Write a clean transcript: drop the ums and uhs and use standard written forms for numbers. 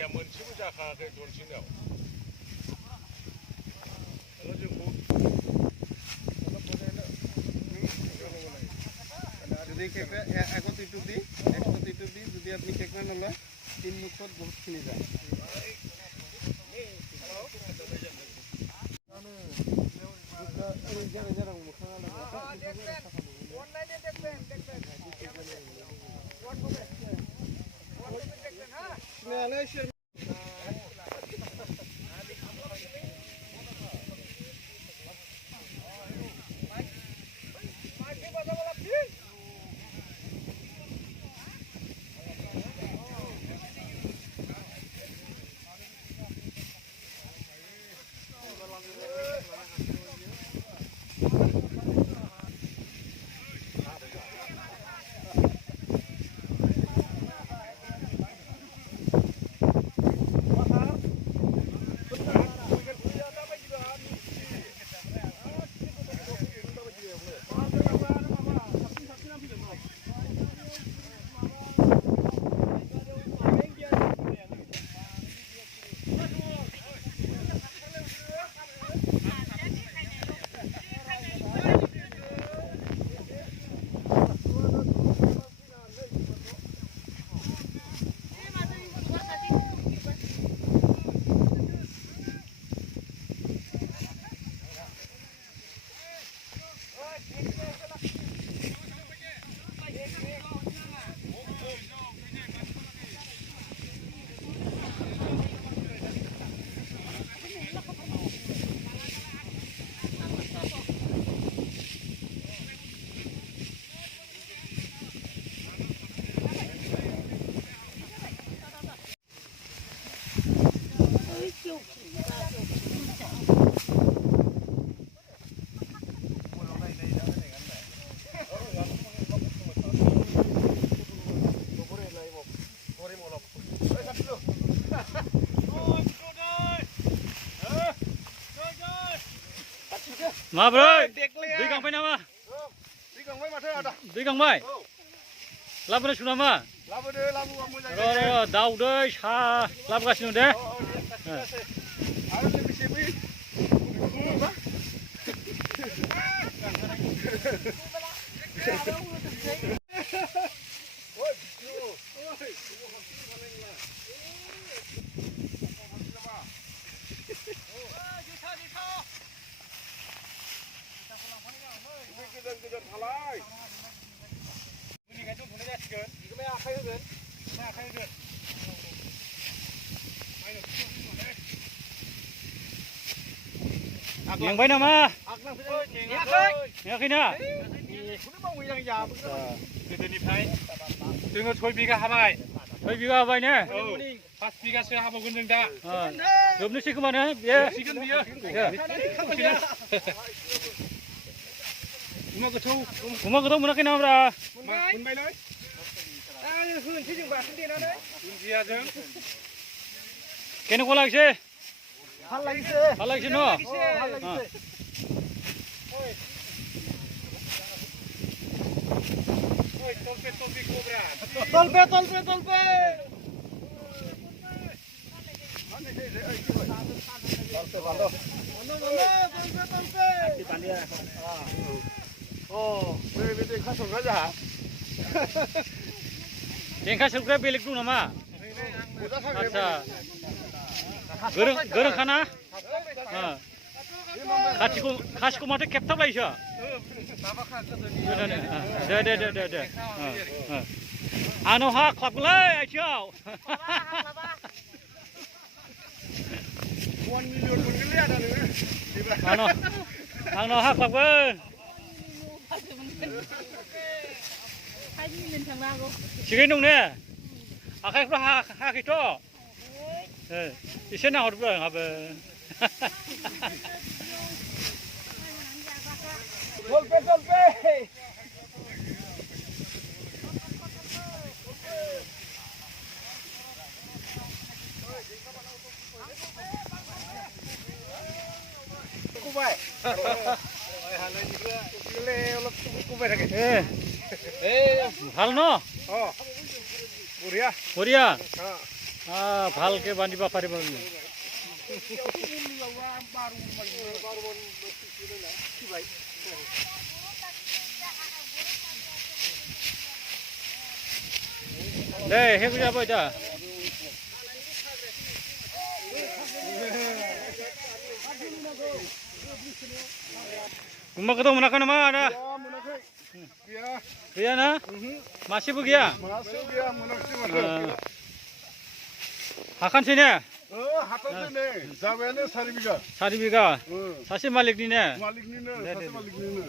या मोनसेबो जाखायाखै दनसेनाव যদি আগত ইটো দি নেক্সট ইটো দি যদি আপনি কেকনা নলয় 3 মুখত বহুত খিনি যায় Mabroy, di kangpai nama? Di kangpai mater ada. Di kangpai. Laburan sudah mah? Labu deh, labu kamu jangan. Oh, daun deh, labu kasih deh. Harus lebih sibuk. Yang baik nama? Yang kena? जोङो 6 बिगा हाबाय 6 बिगा हाबाय ने? 5 बिगासो हाबावगोन जों दा जोबनोसै खोमा ने? बे सिगोन बियो गुमा गोथाव मोनाखै नामाब्रा? मोनबायलै होनसै जों बाथोन देनानै दुन्दियाजों केनेको लाग्छ? ভাল লাগিছে ভাল লাগিছে ন? তলপে তলপে তলপে ভালো देंखा सोबग्रा बेलेग दं नामा? आच्छा गोरोंखाना? खासिखौ माथो खेबथाबलायोसो? दे आंनाव हाख्लाबगोनलै आथिङाव 1 मिलियन मोनगोनलै आदा नोङो आंनाव हाख्लाबगोन थिगैनो दं ने? आखाइफ्रा हायाखैथ'? एसे नाहरबो आंहाबो তলপে তলপে কুবাই অলপ কুবাই থাকে ভাল ন? বঢ়িয়া বঢ়িয়া ভালকে বান্ধিব পাৰিব দে শেষ হৈ যাব এতিয়া Cuma ketemu nak nama ada? Iya na? Masih begitu? Masuk dia munaksi Akan sini? Hakan sini. Zawalnya 4 biga. 4 biga. Sasi malik ni ne? Malik ni ne. Sasi malik ni ne.